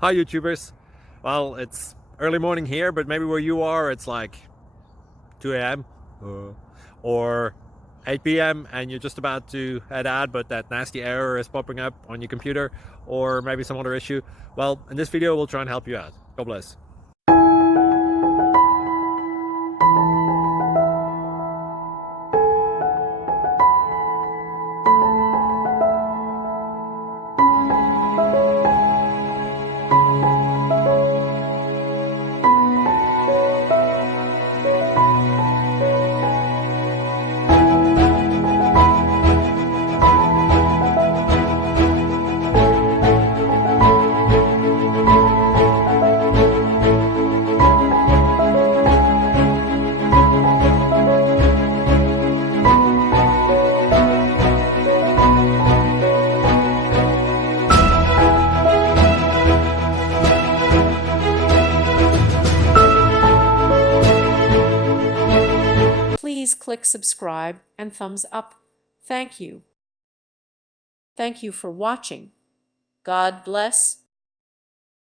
Hi YouTubers. Well, it's early morning here, but maybe where you are it's like 2 a.m. or 8 p.m. and you're just about to head out, but that nasty error is popping up on your computer, or maybe some other issue. Well, in this video we'll try and help you out. God bless. Please click subscribe and thumbs up. Thank you. Thank you for watching. God bless.